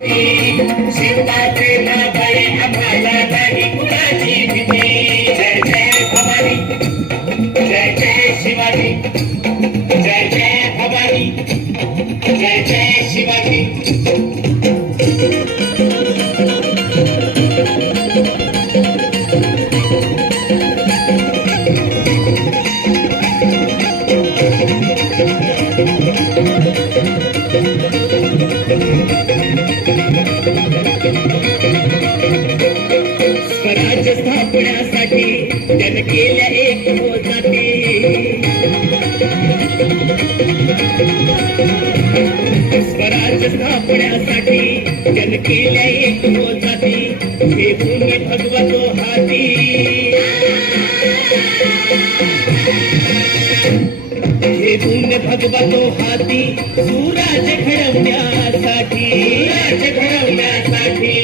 शिवबाचे नावाई आम्हाला नाही कुणाची भीती. जय जय भवानी, जय जय शिवाजी, जय जय भवानी, जय जय शिवाजी. स्वराज्य स्थापण्यासाठी जन केल्या एक हो जाती. स्वराज्य स्थापण्यासाठी जन केल्या एक हो जाती. हे भूमी भगवतो हाती, हे भूमी भगवतो हाती. सुराज्य घडवण्यासाठी, राज्य घडवण्यासाठी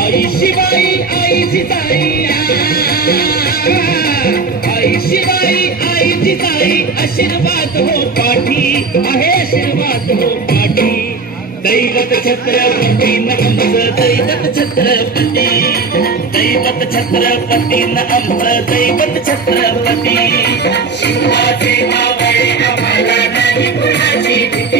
आई शिवाई, आई जिजाई, आई शिवाई, आई जिजाई. आशीर्वाद हो पाठी, आहे आशीर्वाद हो पाठी. दैवत छत्रपती न आमचं दैवत छत्रपती, दैवत छत्रपती न आमचं दैवत छत्रपती. शिवाचे नावाई आम्हाला नाही कुणाची भीती.